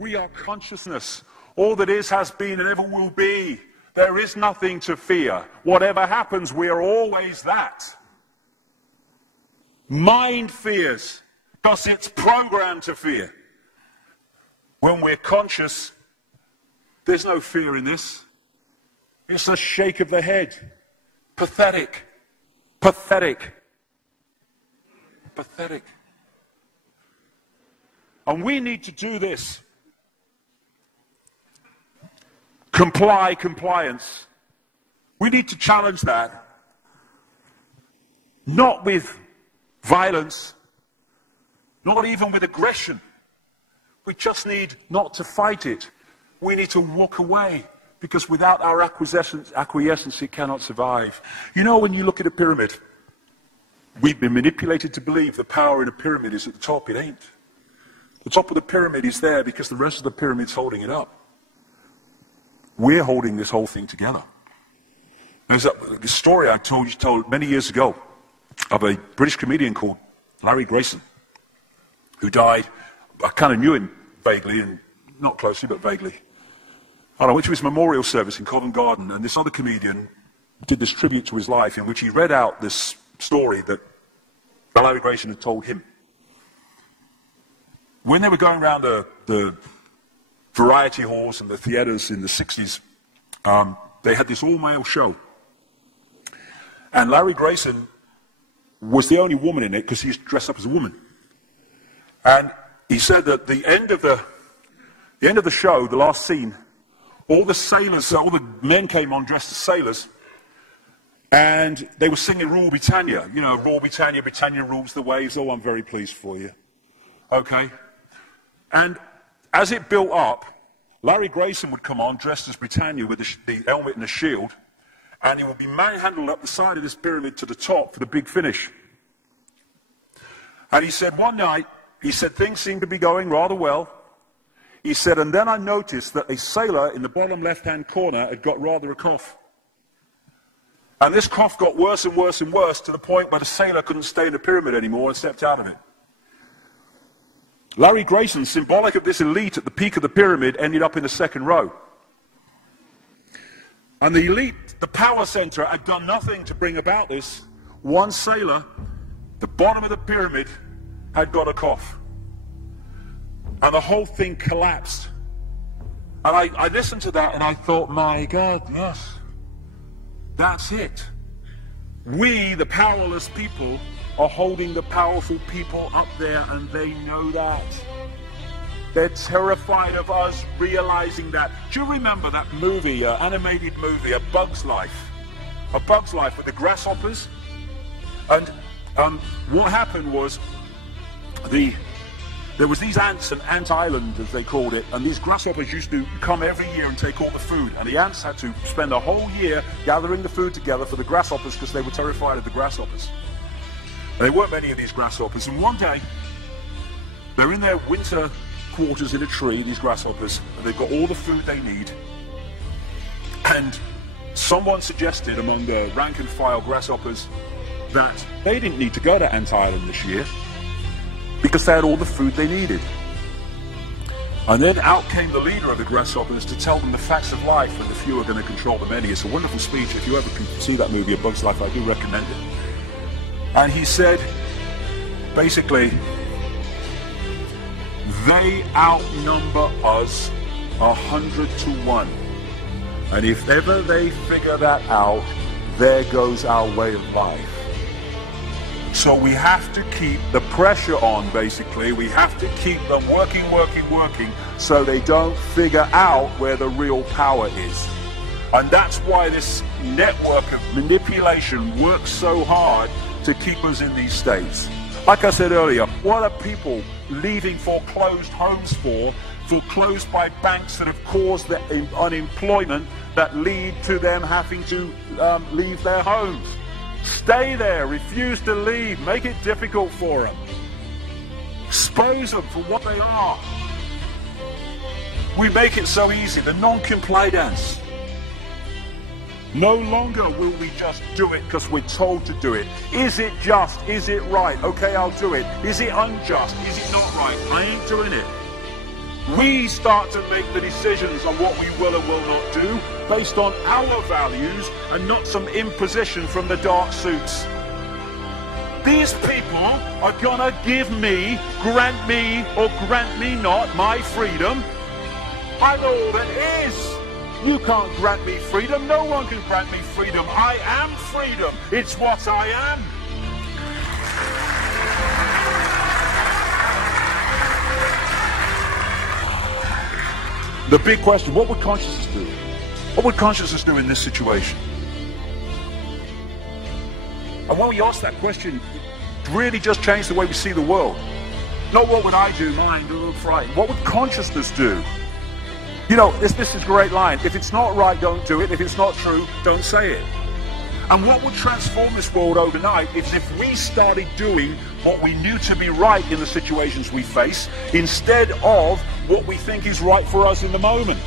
We are consciousness. All that is, has been, and ever will be. There is nothing to fear. Whatever happens, we are always that. Mind fears, because it's programmed to fear. When we're conscious, there's no fear in this. It's a shake of the head. Pathetic. Pathetic. Pathetic. And we need to do this. Compliance. We need to challenge that. Not with violence, not even with aggression. We just need not to fight it. We need to walk away, because without our acquiescence, it cannot survive. You know, when you look at a pyramid, we've been manipulated to believe the power in a pyramid is at the top. It ain't. The top of the pyramid is there because the rest of the pyramid's holding it up. We're holding this whole thing together. There's a story I told many years ago of a British comedian called Larry Grayson, who died. I kind of knew him vaguely, and not closely, but vaguely. I went to his memorial service in Covent Garden, and this other comedian did this tribute to his life, in which he read out this story that Larry Grayson had told him. When they were going around the variety halls and the theatres in the 60s, they had this all-male show. And Larry Grayson was the only woman in it because he's dressed up as a woman. And he said that the end of the show, the last scene, all the sailors, all the men came on dressed as sailors, and they were singing Rule Britannia. You know, Rule Britannia, Britannia rules the waves. Oh, I'm very pleased for you. Okay? And as it built up, Larry Grayson would come on dressed as Britannia with the helmet and the shield, and he would be manhandled up the side of this pyramid to the top for the big finish. And he said one night, he said things seemed to be going rather well. He said, and then I noticed that a sailor in the bottom left-hand corner had got rather a cough. And this cough got worse and worse and worse, to the point where the sailor couldn't stay in the pyramid anymore and stepped out of it. Larry Grayson, symbolic of this elite at the peak of the pyramid, ended up in the second row. And the elite, the power center, had done nothing to bring about this. One sailor, the bottom of the pyramid, had got a cough. And the whole thing collapsed. And I listened to that and I thought, my God, yes, that's it. We, the powerless people, are holding the powerful people up there, and they know that. They're terrified of us realizing that. Do you remember that movie, animated movie, A Bug's Life? A Bug's Life with the grasshoppers? And what happened was, there was these ants, an ant island as they called it, and these grasshoppers used to come every year and take all the food, and the ants had to spend a whole year gathering the food together for the grasshoppers because they were terrified of the grasshoppers. And there weren't many of these grasshoppers, and one day they're in their winter quarters in a tree, these grasshoppers, and they've got all the food they need, and someone suggested among the rank and file grasshoppers that they didn't need to go to Ant Island this year because they had all the food they needed. And then out came the leader of the grasshoppers to tell them the facts of life, and the few are going to control the many. It's a wonderful speech. If you ever can see that movie, A Bug's Life, I do recommend it. And he said, basically, they outnumber us 100 to 1. And if ever they figure that out, there goes our way of life. So we have to keep the pressure on, basically. We have to keep them working, so they don't figure out where the real power is. And that's why this network of manipulation works so hard to keep us in these states. Like I said earlier, what are people leaving foreclosed homes for? Foreclosed by banks that have caused the unemployment that lead to them having to leave their homes. Stay there, refuse to leave, make it difficult for them. Expose them for what they are. We make it so easy, the non-compliance. No longer will we just do it because we're told to do it. Is it just? Is it right? Okay, I'll do it. Is it unjust? Is it not right? I ain't doing it. We start to make the decisions on what we will and will not do based on our values and not some imposition from the dark suits. These people are gonna give me, grant me, or grant me not my freedom. I'm all that is. You can't grant me freedom. No one can grant me freedom. I am freedom. It's what I am. The big question, what would consciousness do? What would consciousness do in this situation? And when we ask that question, it really just changed the way we see the world. Not what would I do, mine, right. What would consciousness do? You know, this is a great line. If it's not right, don't do it. If it's not true, don't say it. And what would transform this world overnight is if we started doing what we knew to be right in the situations we face, instead of what we think is right for us in the moment.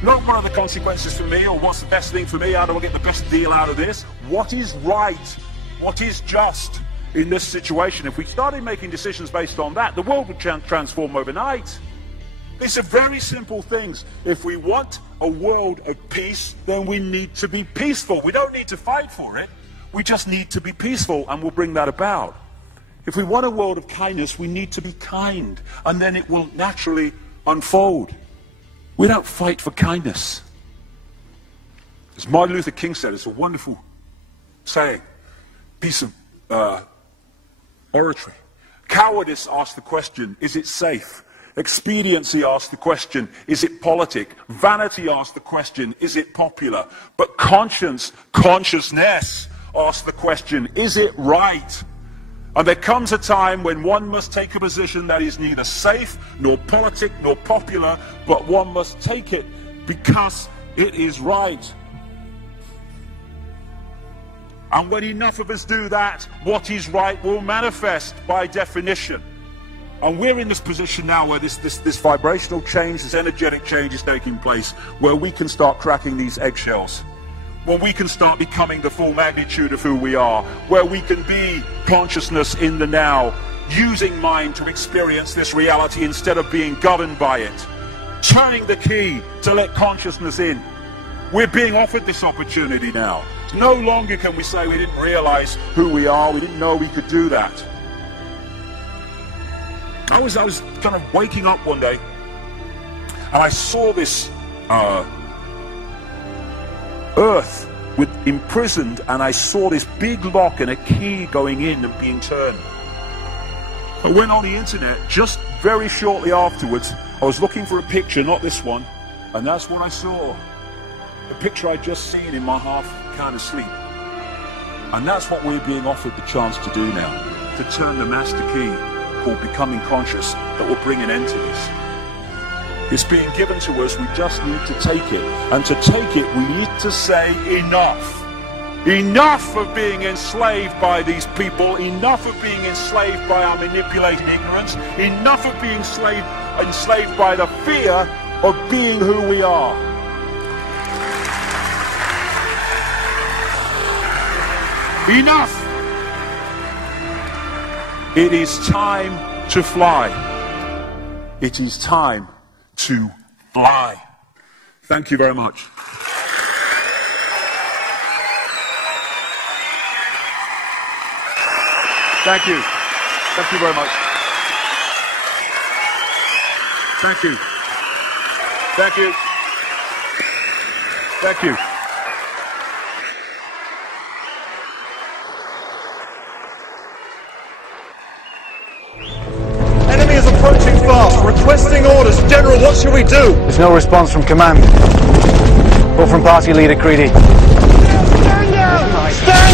Not what are the consequences for me, or what's the best thing for me, how do I get the best deal out of this? What is right? What is just in this situation? If we started making decisions based on that, the world would transform overnight. These are very simple things. If we want a world of peace, then we need to be peaceful. We don't need to fight for it. We just need to be peaceful, and we'll bring that about. If we want a world of kindness, we need to be kind, and then it will naturally unfold. We don't fight for kindness. As Martin Luther King said, it's a wonderful saying, piece of oratory. Cowardice asks the question, is it safe? Expediency asks the question, is it politic? Vanity asks the question, is it popular? But consciousness asks the question, is it right? And there comes a time when one must take a position that is neither safe, nor politic, nor popular, but one must take it because it is right. And when enough of us do that, what is right will manifest by definition. And we're in this position now where this vibrational change, this energetic change is taking place, where we can start cracking these eggshells, where we can start becoming the full magnitude of who we are, where we can be consciousness in the now, using mind to experience this reality instead of being governed by it, turning the key to let consciousness in. We're being offered this opportunity now. No longer can we say we didn't realize who we are, we didn't know we could do that. I was kind of waking up one day, and I saw this earth imprisoned, and I saw this big lock and a key going in and being turned. I went on the internet just very shortly afterwards. I was looking for a picture, not this one, and that's what I saw. The picture I'd just seen in my half kind of sleep. And that's what we're being offered the chance to do now, to turn the master key called becoming conscious that will bring an end to this. It's being given to us, we just need to take it. And to take it, we need to say enough. Enough of being enslaved by these people, enough of being enslaved by our manipulated ignorance, enough of being enslaved by the fear of being who we are. Enough! It is time to fly. It is time to fly. Thank you very much. Thank you. Thank you very much. Thank you. Thank you. Thank you. Enemy is approaching fast, requesting orders. General, what should we do? There's no response from command, or from party leader Creedy. Stand down! Stand